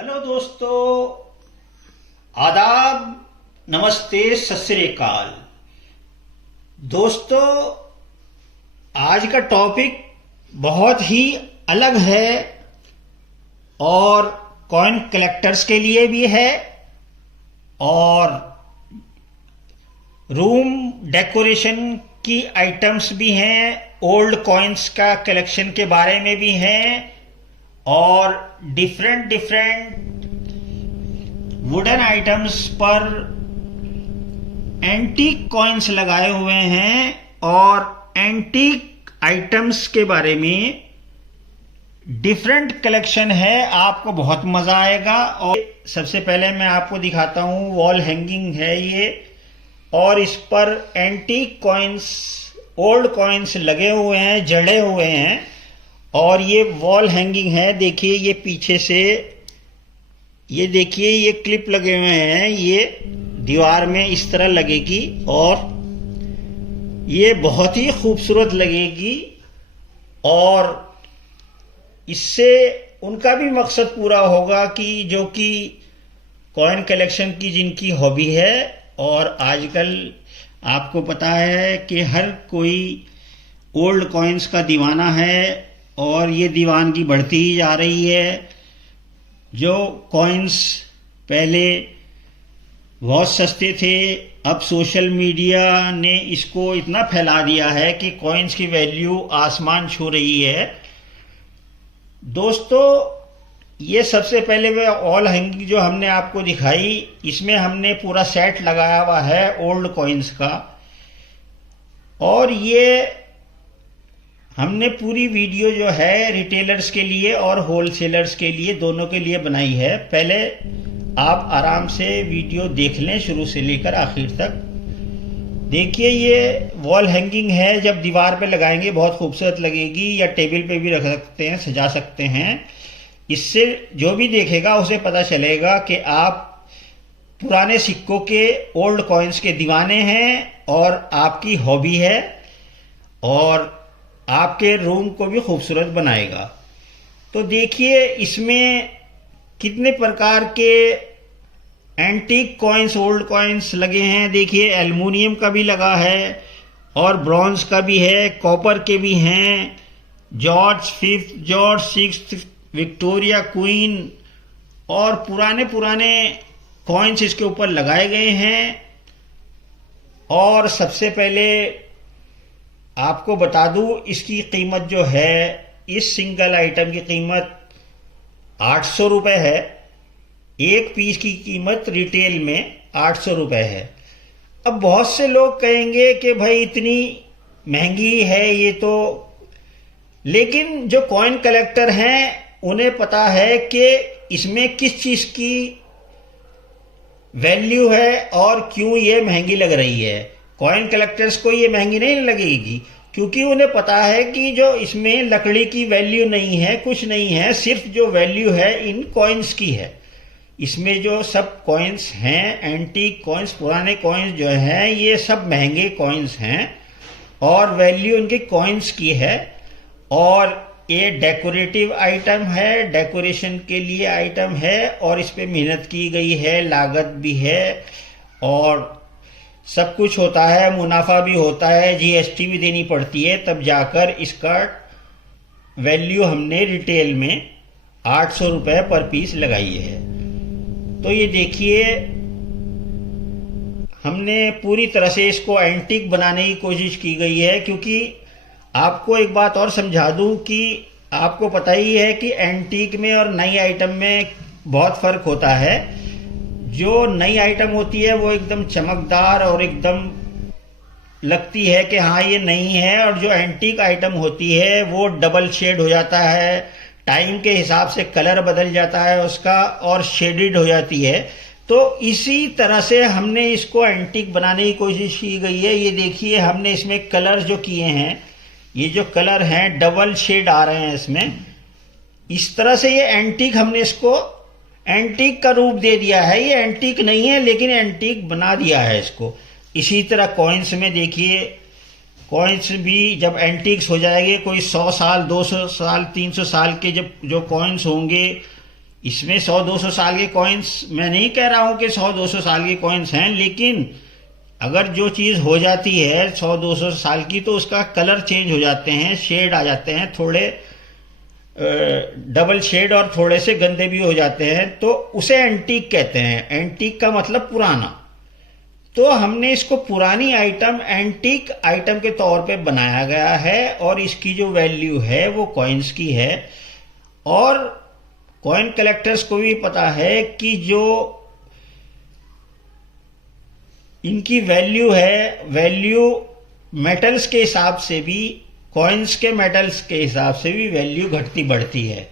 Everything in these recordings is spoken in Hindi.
हेलो दोस्तों, आदाब, नमस्ते, सत श्री अकाल। दोस्तों, आज का टॉपिक बहुत ही अलग है और कॉइन कलेक्टर्स के लिए भी है और रूम डेकोरेशन की आइटम्स भी हैं, ओल्ड कॉइन्स का कलेक्शन के बारे में भी हैं और डिफरेंट वुडन आइटम्स पर एंटीक कॉइन्स लगाए हुए हैं और एंटीक आइटम्स के बारे में डिफरेंट कलेक्शन है। आपको बहुत मजा आएगा। और सबसे पहले मैं आपको दिखाता हूं, वॉल हैंगिंग है ये और इस पर एंटीक कॉइन्स, ओल्ड कॉइन्स लगे हुए हैं, जड़े हुए हैं और ये वॉल हैंगिंग है। देखिए ये पीछे से, ये देखिए ये क्लिप लगे हुए हैं, ये दीवार में इस तरह लगेगी और ये बहुत ही खूबसूरत लगेगी और इससे उनका भी मकसद पूरा होगा कि जो कि कॉइन कलेक्शन की जिनकी हॉबी है। और आजकल आपको पता है कि हर कोई ओल्ड कॉइन्स का दीवाना है और ये दीवानगी बढ़ती ही जा रही है। जो कॉइन्स पहले बहुत सस्ते थे, अब सोशल मीडिया ने इसको इतना फैला दिया है कि कॉइन्स की वैल्यू आसमान छू रही है। दोस्तों, ये सबसे पहले वह ऑल हैंगिंग जो हमने आपको दिखाई, इसमें हमने पूरा सेट लगाया हुआ है ओल्ड कॉइन्स का और ये हमने पूरी वीडियो जो है रिटेलर्स के लिए और होलसेलर्स के लिए, दोनों के लिए बनाई है। पहले आप आराम से वीडियो देख लें शुरू से लेकर आखिर तक। देखिए ये वॉल हैंगिंग है, जब दीवार पे लगाएंगे बहुत खूबसूरत लगेगी या टेबल पे भी रख सकते हैं, सजा सकते हैं। इससे जो भी देखेगा उसे पता चलेगा कि आप पुराने सिक्कों के, ओल्ड कॉइन्स के दीवाने हैं और आपकी हॉबी है और आपके रूम को भी खूबसूरत बनाएगा। तो देखिए इसमें कितने प्रकार के एंटीक कॉइन्स, ओल्ड कॉइन्स लगे हैं। देखिए एल्युमिनियम का भी लगा है और ब्रॉन्ज का भी है, कॉपर के भी हैं, George fifth, George sixth, Victoria queen और पुराने कॉइन्स इसके ऊपर लगाए गए हैं। और सबसे पहले आपको बता दूं, इसकी कीमत जो है, इस सिंगल आइटम की कीमत 800 रुपये है। एक पीस की कीमत रिटेल में 800 रुपये है। अब बहुत से लोग कहेंगे कि भाई इतनी महंगी है ये तो, लेकिन जो कॉइन कलेक्टर हैं उन्हें पता है कि इसमें किस चीज की वैल्यू है और क्यों ये महंगी लग रही है। कॉइन कलेक्टर्स को ये महंगी नहीं लगेगी क्योंकि उन्हें पता है कि जो इसमें लकड़ी की वैल्यू नहीं है, कुछ नहीं है, सिर्फ जो वैल्यू है इन कॉइन्स की है। इसमें जो सब कॉइन्स हैं, एंटीक कॉइन्स, पुराने कॉइन्स जो हैं, ये सब महंगे कॉइन्स हैं और वैल्यू इनके कॉइन्स की है। और ये डेकोरेटिव आइटम है, डेकोरेशन के लिए आइटम है और इस पे मेहनत की गई है, लागत भी है और सब कुछ होता है, मुनाफा भी होता है, जीएसटी भी देनी पड़ती है, तब जाकर इसका वैल्यू हमने रिटेल में 800 रुपये पर पीस लगाई है। तो ये देखिए हमने पूरी तरह से इसको एंटीक बनाने की कोशिश की गई है। क्योंकि आपको एक बात और समझा दूं कि आपको पता ही है कि एंटीक में और नई आइटम में बहुत फर्क होता है। जो नई आइटम होती है वो एकदम चमकदार और एकदम लगती है कि हाँ ये नई है, और जो एंटीक आइटम होती है वो डबल शेड हो जाता है, टाइम के हिसाब से कलर बदल जाता है उसका और शेडेड हो जाती है। तो इसी तरह से हमने इसको एंटीक बनाने की कोशिश की गई है। ये देखिए हमने इसमें कलर जो किए हैं, ये जो कलर हैं डबल शेड आ रहे हैं इसमें, इस तरह से ये एंटीक, हमने इसको एंटीक का रूप दे दिया है। ये एंटीक नहीं है लेकिन एंटीक बना दिया है इसको। इसी तरह कॉइन्स में देखिए, कॉइन्स भी जब एंटीक्स हो जाएंगे, कोई 100 साल, 200 साल, 300 साल के जब जो कॉइन्स होंगे इसमें 100-200 साल के कॉइन्स, मैं नहीं कह रहा हूं कि 100-200 साल के कॉइन्स हैं, लेकिन अगर जो चीज हो जाती है 100-200 साल की तो उसका कलर चेंज हो जाते हैं, शेड आ जाते हैं, थोड़े डबल शेड और थोड़े से गंदे भी हो जाते हैं, तो उसे एंटीक कहते हैं। एंटीक का मतलब पुराना। तो हमने इसको पुरानी आइटम, एंटीक आइटम के तौर पे बनाया गया है और इसकी जो वैल्यू है वो कॉइन्स की है। और कॉइन कलेक्टर्स को भी पता है कि जो इनकी वैल्यू है, वैल्यू मेटल्स के हिसाब से भी, कॉइन्स के मेटल्स के हिसाब से भी वैल्यू घटती बढ़ती है।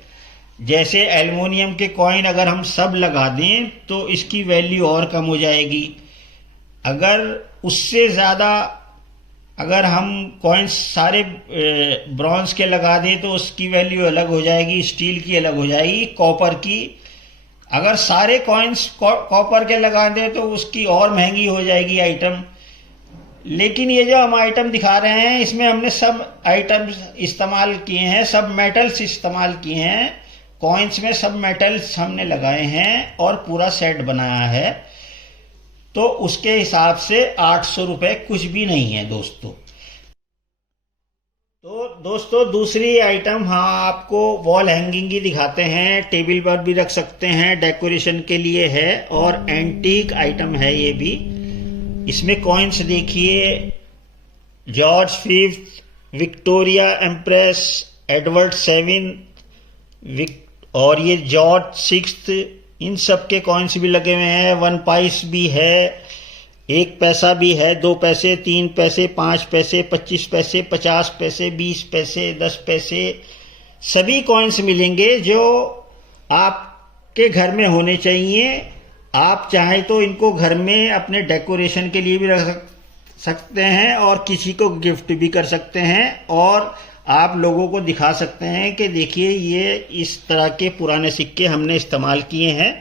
जैसे एल्युमिनियम के कॉइन अगर हम सब लगा दें तो इसकी वैल्यू और कम हो जाएगी। अगर उससे ज़्यादा अगर हम कॉइन्स सारे ब्रॉन्ज के लगा दें तो उसकी वैल्यू अलग हो जाएगी, स्टील की अलग हो जाएगी, कॉपर की। अगर सारे कॉइन्स कॉपर के लगा दें तो उसकी और महंगी हो जाएगी आइटम। लेकिन ये जो हम आइटम दिखा रहे हैं इसमें हमने सब आइटम्स इस्तेमाल किए हैं, सब मेटल्स इस्तेमाल किए हैं। कॉइन्स में सब मेटल्स हमने लगाए हैं और पूरा सेट बनाया है। तो उसके हिसाब से 800 रुपये कुछ भी नहीं है दोस्तों। तो दोस्तों दूसरी आइटम हाँ आपको वॉल हैंगिंग ही दिखाते हैं, टेबल पर भी रख सकते हैं, डेकोरेशन के लिए है और एंटीक आइटम है ये भी। इसमें कॉइन्स देखिए, George fifth, Victoria empress, Edward seven और ये जॉर्ज सिक्स्थ, इन सब के कॉइन्स भी लगे हुए हैं। 1 पैस भी है, 1 पैसा भी है, 2 पैसे, 3 पैसे, 5 पैसे, 25 पैसे, 50 पैसे, 20 पैसे, 10 पैसे, सभी कॉइन्स मिलेंगे जो आपके घर में होने चाहिए। आप चाहें तो इनको घर में अपने डेकोरेशन के लिए भी रख सकते हैं और किसी को गिफ्ट भी कर सकते हैं और आप लोगों को दिखा सकते हैं कि देखिए ये इस तरह के पुराने सिक्के हमने इस्तेमाल किए हैं।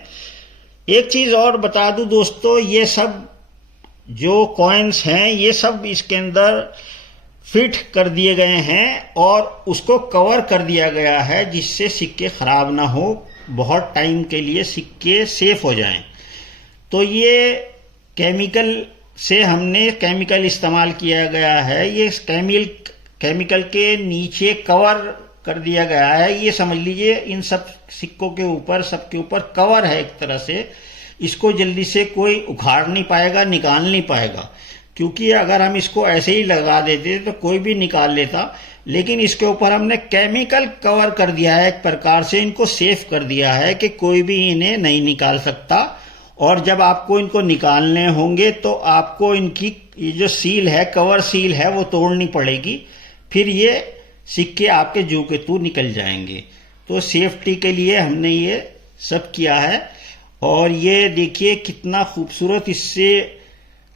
एक चीज़ और बता दूं दोस्तों, ये सब जो कॉइन्स हैं ये सब इसके अंदर फिट कर दिए गए हैं और उसको कवर कर दिया गया है जिससे सिक्के खराब ना हो, बहुत टाइम के लिए सिक्के सेफ हो जाएं। तो ये केमिकल से हमने केमिकल इस्तेमाल किया गया है, ये केमिकल के नीचे कवर कर दिया गया है। ये समझ लीजिए इन सब सिक्कों के ऊपर, सबके ऊपर कवर है एक तरह से। इसको जल्दी से कोई उखाड़ नहीं पाएगा, निकाल नहीं पाएगा, क्योंकि अगर हम इसको ऐसे ही लगा देते तो कोई भी निकाल लेता। लेकिन इसके ऊपर हमने केमिकल कवर कर दिया है, एक प्रकार से इनको सेफ कर दिया है कि कोई भी इन्हें नहीं निकाल सकता। और जब आपको इनको निकालने होंगे तो आपको इनकी ये जो सील है, कवर सील है, वो तोड़नी पड़ेगी, फिर ये सिक्के आपके जू के तू निकल जाएंगे। तो सेफ्टी के लिए हमने ये सब किया है। और ये देखिए कितना खूबसूरत इससे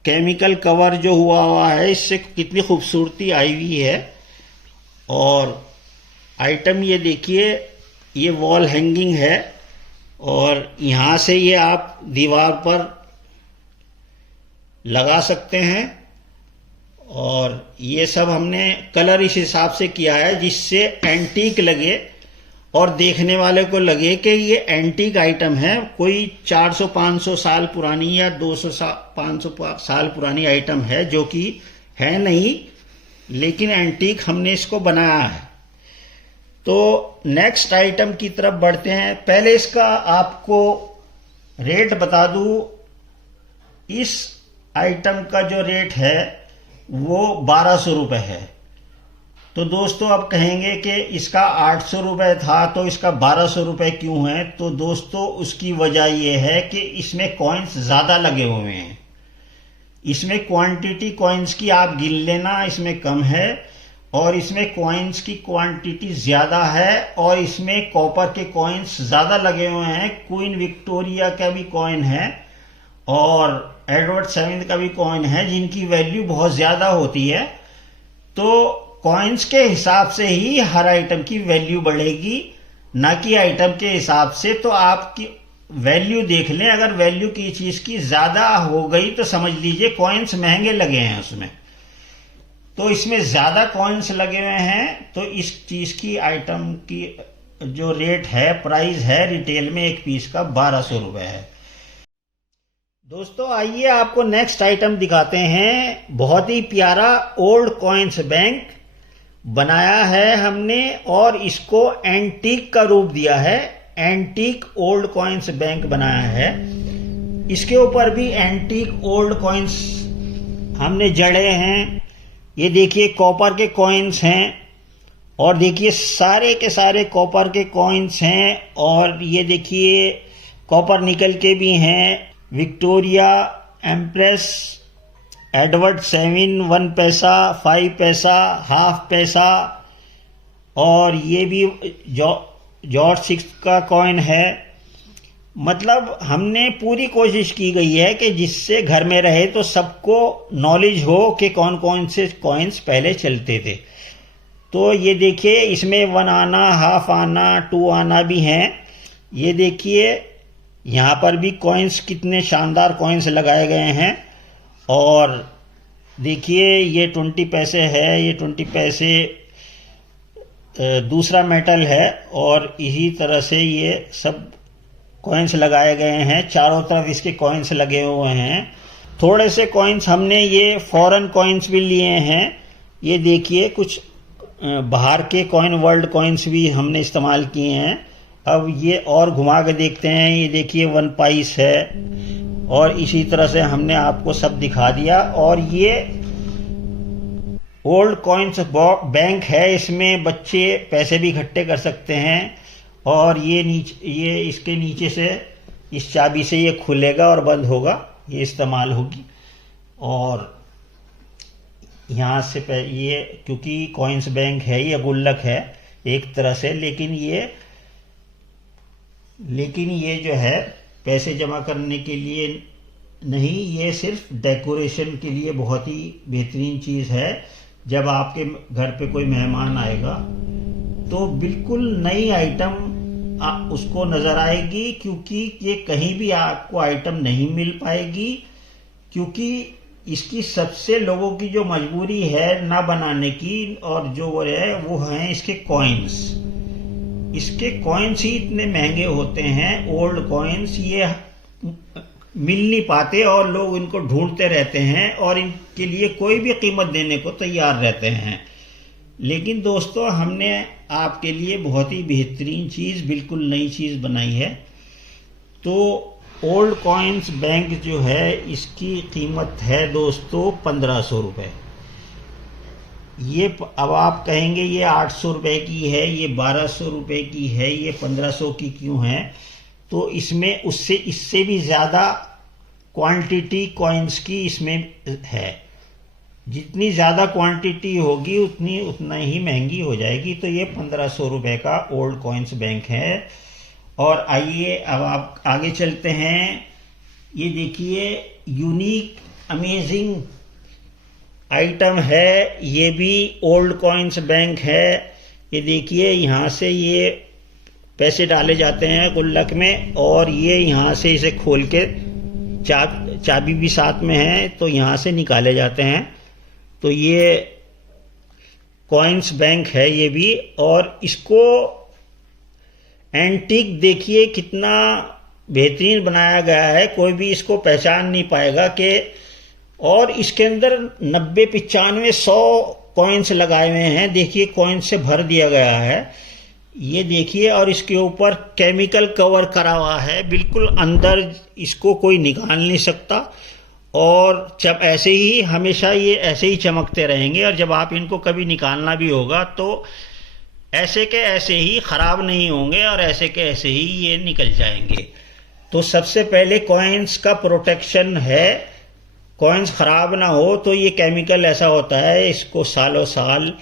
केमिकल कवर जो हुआ है, इससे कितनी खूबसूरती आई हुई है। और आइटम ये देखिए, ये वॉल हैंगिंग है और यहाँ से ये आप दीवार पर लगा सकते हैं। और ये सब हमने कलर इस हिसाब से किया है जिससे एंटीक लगे और देखने वाले को लगे कि ये एंटीक आइटम है, कोई 400-500 साल पुरानी या 200-500 साल पुरानी आइटम है, जो कि है नहीं, लेकिन एंटीक हमने इसको बनाया है। तो नेक्स्ट आइटम की तरफ बढ़ते हैं। पहले इसका आपको रेट बता दूं। इस आइटम का जो रेट है वो 1200 रुपये है। तो दोस्तों अब कहेंगे कि इसका 800 रुपये था तो इसका 1200 रुपये क्यों है? तो दोस्तों उसकी वजह यह है कि इसमें कॉइन्स ज़्यादा लगे हुए हैं। इसमें क्वांटिटी कॉइन्स की आप गिन लेना, इसमें कम है, और इसमें कॉइन्स की क्वांटिटी ज़्यादा है, और इसमें कॉपर के कॉइन्स ज़्यादा लगे हुए हैं। क्वीन विक्टोरिया का भी कॉइन है और एडवर्ड सेवन का भी कॉइन है, जिनकी वैल्यू बहुत ज़्यादा होती है। तो कॉइन्स के हिसाब से ही हर आइटम की वैल्यू बढ़ेगी, ना कि आइटम के हिसाब से। तो आपकी वैल्यू देख लें, अगर वैल्यू की चीज की ज्यादा हो गई तो समझ लीजिए कॉइन्स महंगे लगे हैं उसमें। तो इसमें ज्यादा कॉइन्स लगे हुए हैं तो इस चीज की, आइटम की जो रेट है, प्राइस है रिटेल में एक पीस का 1200 रुपये है। दोस्तों आइए आपको नेक्स्ट आइटम दिखाते हैं। बहुत ही प्यारा ओल्ड कॉइन्स बैंक बनाया है हमने और इसको एंटीक का रूप दिया है। एंटीक ओल्ड कॉइन्स बैंक बनाया है। इसके ऊपर भी एंटीक ओल्ड कॉइन्स हमने जड़े हैं। ये देखिए कॉपर के कॉइन्स हैं और देखिए सारे के सारे कॉपर के कॉइन्स हैं। और ये देखिए कॉपर निकल के भी हैं। विक्टोरिया, एम्प्रेस, एडवर्ड 7, 1 पैसा, 5 पैसा, हाफ पैसा और ये भी जॉर्ज 6 का कॉइन है। मतलब हमने पूरी कोशिश की गई है कि जिससे घर में रहे तो सबको नॉलेज हो कि कौन कौन से कॉइन्स पहले चलते थे। तो ये देखिए इसमें 1 आना, हाफ आना, 2 आना भी हैं। ये देखिए यहाँ पर भी कॉइन्स, कितने शानदार कॉइन्स लगाए गए हैं। और देखिए ये 20 पैसे है, ये 20 पैसे दूसरा मेटल है और इसी तरह से ये सब कॉइन्स लगाए गए हैं। चारों तरफ इसके कॉइन्स लगे हुए हैं। थोड़े से कॉइन्स हमने ये फॉरेन कॉइन्स भी लिए हैं। ये देखिए कुछ बाहर के कॉइन, वर्ल्ड कॉइन्स भी हमने इस्तेमाल किए हैं। अब ये और घुमा के देखते हैं। ये देखिए 1 पाइस है और इसी तरह से हमने आपको सब दिखा दिया। और ये ओल्ड कॉइन्स बैंक है। इसमें बच्चे पैसे भी इकट्ठे कर सकते हैं। और ये इसके नीचे से इस चाबी से ये खुलेगा और बंद होगा, ये इस्तेमाल होगी। और यहाँ से ये क्योंकि कॉइन्स बैंक है, ये गुल्लक है एक तरह से, लेकिन ये जो है पैसे जमा करने के लिए नहीं, ये सिर्फ डेकोरेशन के लिए बहुत ही बेहतरीन चीज़ है। जब आपके घर पे कोई मेहमान आएगा तो बिल्कुल नई आइटम उसको नज़र आएगी, क्योंकि ये कहीं भी आपको आइटम नहीं मिल पाएगी। क्योंकि इसकी सबसे लोगों की जो मजबूरी है ना बनाने की, और जो वो हैं इसके कॉइन्स। इसके कॉइन्स ही इतने महंगे होते हैं, ओल्ड कॉइन्स, ये मिल नहीं पाते और लोग इनको ढूंढते रहते हैं और इनके लिए कोई भी कीमत देने को तैयार रहते हैं। लेकिन दोस्तों हमने आपके लिए बहुत ही बेहतरीन चीज़, बिल्कुल नई चीज़ बनाई है। तो ओल्ड कॉइन्स बैंक जो है इसकी कीमत है दोस्तों 1500 रुपये। ये अब आप कहेंगे ये 800 रुपये की है, ये 1200 रुपये की है, ये 1500 की क्यों है? तो इसमें इससे भी ज़्यादा क्वांटिटी कॉइन्स की इसमें है। जितनी ज़्यादा क्वांटिटी होगी उतना ही महंगी हो जाएगी। तो ये 1500 रुपये का ओल्ड कॉइन्स बैंक है। और आइए अब आप आगे चलते हैं। ये देखिए यूनिक अमेजिंग आइटम है, ये भी ओल्ड कॉइन्स बैंक है। ये देखिए यहाँ से ये पैसे डाले जाते हैं गुल्लक में और ये यहाँ से इसे खोल के चाबी भी साथ में है तो यहाँ से निकाले जाते हैं। तो ये कॉइन्स बैंक है ये भी। और इसको एंटीक देखिए कितना बेहतरीन बनाया गया है, कोई भी इसको पहचान नहीं पाएगा कि। और इसके अंदर 90, 95, 100 कॉइन्स लगाए हुए हैं। देखिए कॉइन्स से भर दिया गया है, ये देखिए। और इसके ऊपर केमिकल कवर करा हुआ है, बिल्कुल अंदर इसको कोई निकाल नहीं सकता। और जब ऐसे ही हमेशा ये ऐसे ही चमकते रहेंगे और जब आप इनको कभी निकालना भी होगा तो ऐसे के ऐसे ही ख़राब नहीं होंगे और ऐसे के ऐसे ही ये निकल जाएंगे। तो सबसे पहले कॉइन्स का प्रोटेक्शन है, कॉइन्स ख़राब ना हो। तो ये केमिकल ऐसा होता है, इसको सालों साल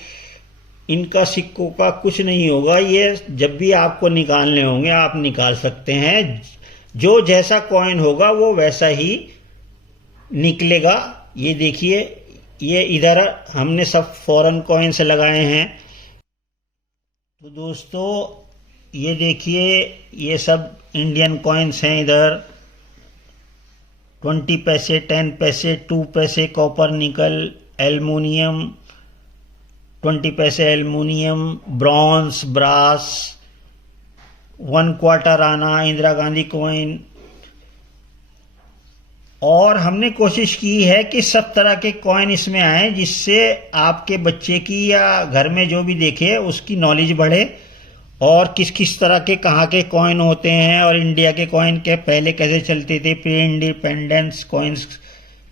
इनका सिक्कों का कुछ नहीं होगा। ये जब भी आपको निकालने होंगे आप निकाल सकते हैं। जो जैसा कॉइन होगा वो वैसा ही निकलेगा। ये देखिए ये इधर हमने सब फॉरेन कॉइन्स लगाए हैं। तो दोस्तों ये देखिए ये सब इंडियन कॉइन्स हैं। इधर 20 पैसे, 10 पैसे, 2 पैसे कॉपर निकल, एल्युमिनियम, 20 पैसे एल्युमिनियम, ब्रॉन्ज, ब्रास, 1 क्वार्टर आना, इंदिरा गांधी कॉइन। और हमने कोशिश की है कि सब तरह के कॉइन इसमें आए, जिससे आपके बच्चे की या घर में जो भी देखे उसकी नॉलेज बढ़े, और किस किस तरह के कहाँ के कॉइन होते हैं, और इंडिया के कॉइन के पहले कैसे चलते थे, प्री इंडिपेंडेंस कॉइन्स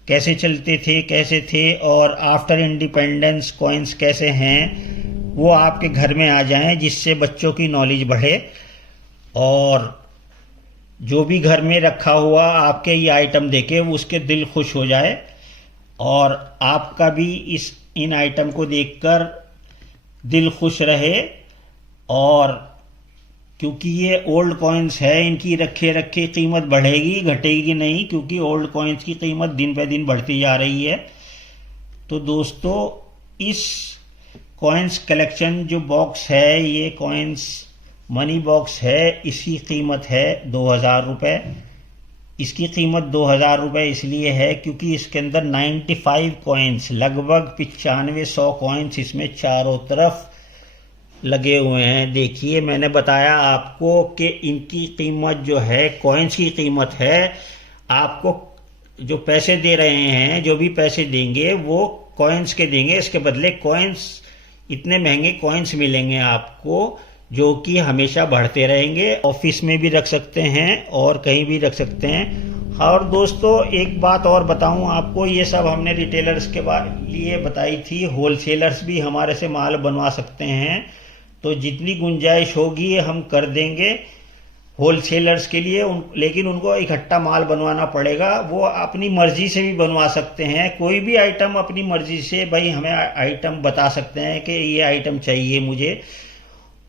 कैसे चलते थे, कैसे थे, और आफ्टर इंडिपेंडेंस कॉइन्स कैसे हैं, वो आपके घर में आ जाएं, जिससे बच्चों की नॉलेज बढ़े और जो भी घर में रखा हुआ आपके ये आइटम देखे वो उसके दिल खुश हो जाए, और आपका भी इन आइटम को देखकर दिल खुश रहे। और क्योंकि ये ओल्ड कॉइन्स है, इनकी रखे रखे कीमत बढ़ेगी घटेगी नहीं, क्योंकि ओल्ड कॉइन्स की कीमत दिन पे दिन बढ़ती जा रही है। तो दोस्तों, इस कॉइन्स कलेक्शन जो बॉक्स है, ये कॉइन्स मनी बॉक्स है, इसकी कीमत है 2000 रुपये। इसकी कीमत 2000 रुपये इसलिए है क्योंकि इसके अंदर 95 कॉइन्स, लगभग 9500 कॉइन्स इसमें चारों तरफ लगे हुए हैं। देखिए, मैंने बताया आपको कि इनकी कीमत जो है, कॉइन्स की कीमत है, आपको जो पैसे दे रहे हैं, जो भी पैसे देंगे वो कॉइन्स के देंगे, इसके बदले कॉइन्स, इतने महंगे कॉइन्स मिलेंगे आपको जो कि हमेशा बढ़ते रहेंगे। ऑफिस में भी रख सकते हैं और कहीं भी रख सकते हैं। और दोस्तों, एक बात और बताऊं आपको, ये सब हमने रिटेलर्स के लिए बताई थी, होलसेलर्स भी हमारे से माल बनवा सकते हैं। तो जितनी गुंजाइश होगी हम कर देंगे होलसेलर्स के लिए, लेकिन उनको इकट्ठा माल बनवाना पड़ेगा। वो अपनी मर्जी से भी बनवा सकते हैं, कोई भी आइटम अपनी मर्जी से, भाई हमें आइटम बता सकते हैं कि ये आइटम चाहिए मुझे।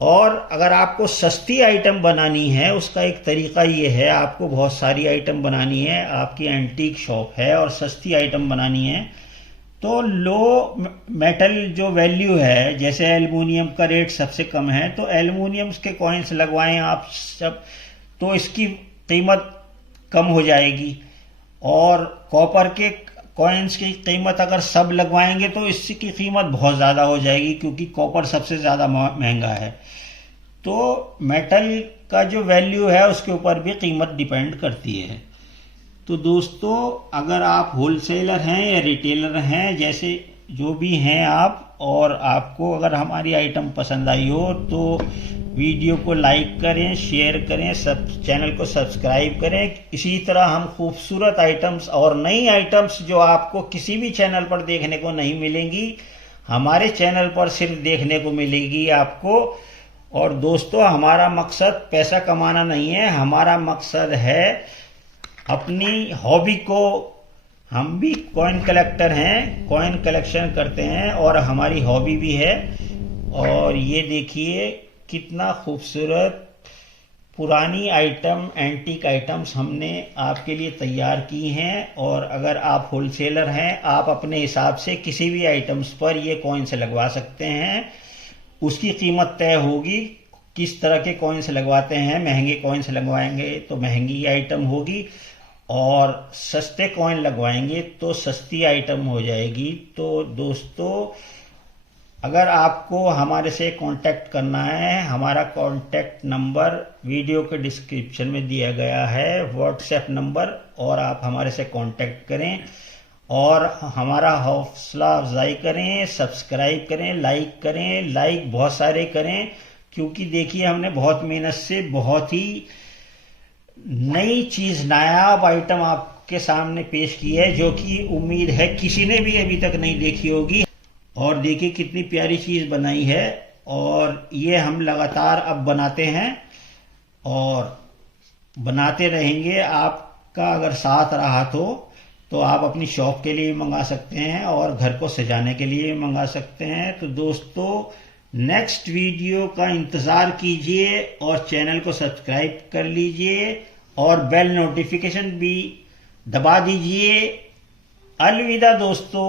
और अगर आपको सस्ती आइटम बनानी है, उसका एक तरीका ये है, आपको बहुत सारी आइटम बनानी है, आपकी एंटीक शॉप है और सस्ती आइटम बनानी है, तो लो मेटल जो वैल्यू है, जैसे एल्युमिनियम का रेट सबसे कम है, तो एल्युमिनियम के कॉइन्स लगवाएं आप सब, तो इसकी कीमत कम हो जाएगी। और कॉपर के कॉइन्स की कीमत अगर सब लगवाएंगे तो इसकी कीमत बहुत ज़्यादा हो जाएगी, क्योंकि कॉपर सबसे ज़्यादा महंगा है। तो मेटल का जो वैल्यू है उसके ऊपर भी कीमत डिपेंड करती है। तो दोस्तों, अगर आप होलसेलर हैं या रिटेलर हैं, जैसे जो भी हैं आप, और आपको अगर हमारी आइटम पसंद आई हो तो वीडियो को लाइक करें, शेयर करें, चैनल को सब्सक्राइब करें। इसी तरह हम खूबसूरत आइटम्स और नई आइटम्स जो आपको किसी भी चैनल पर देखने को नहीं मिलेंगी, हमारे चैनल पर सिर्फ देखने को मिलेगी आपको। और दोस्तों, हमारा मकसद पैसा कमाना नहीं है, हमारा मकसद है अपनी हॉबी को, हम भी कॉइन कलेक्टर हैं, कॉइन कलेक्शन करते हैं और हमारी हॉबी भी है। और ये देखिए कितना खूबसूरत पुरानी आइटम, एंटीक आइटम्स हमने आपके लिए तैयार की हैं। और अगर आप होलसेलर हैं, आप अपने हिसाब से किसी भी आइटम्स पर ये कॉइन्स लगवा सकते हैं, उसकी कीमत तय होगी। किस तरह के कॉइन्स लगवाते हैं, महंगे कॉइन्स लगवाएंगे तो महंगी आइटम होगी, और सस्ते कॉइन लगवाएंगे तो सस्ती आइटम हो जाएगी। तो दोस्तों, अगर आपको हमारे से कांटेक्ट करना है, हमारा कांटेक्ट नंबर वीडियो के डिस्क्रिप्शन में दिया गया है, व्हाट्सएप नंबर, और आप हमारे से कांटेक्ट करें और हमारा हौसला अफजाई करें, सब्सक्राइब करें, लाइक बहुत सारे करें, क्योंकि देखिए हमने बहुत मेहनत से बहुत ही नई चीज, नायाब आइटम आपके सामने पेश की है, जो कि उम्मीद है किसी ने भी अभी तक नहीं देखी होगी। और देखिए कितनी प्यारी चीज बनाई है, और ये हम लगातार अब बनाते हैं और बनाते रहेंगे। आपका अगर साथ रहा तो आप अपनी शॉप के लिए मंगा सकते हैं और घर को सजाने के लिए मंगा सकते हैं। तो दोस्तों, नेक्स्ट वीडियो का इंतजार कीजिए और चैनल को सब्सक्राइब कर लीजिए और बेल नोटिफिकेशन भी दबा दीजिए। अलविदा दोस्तों।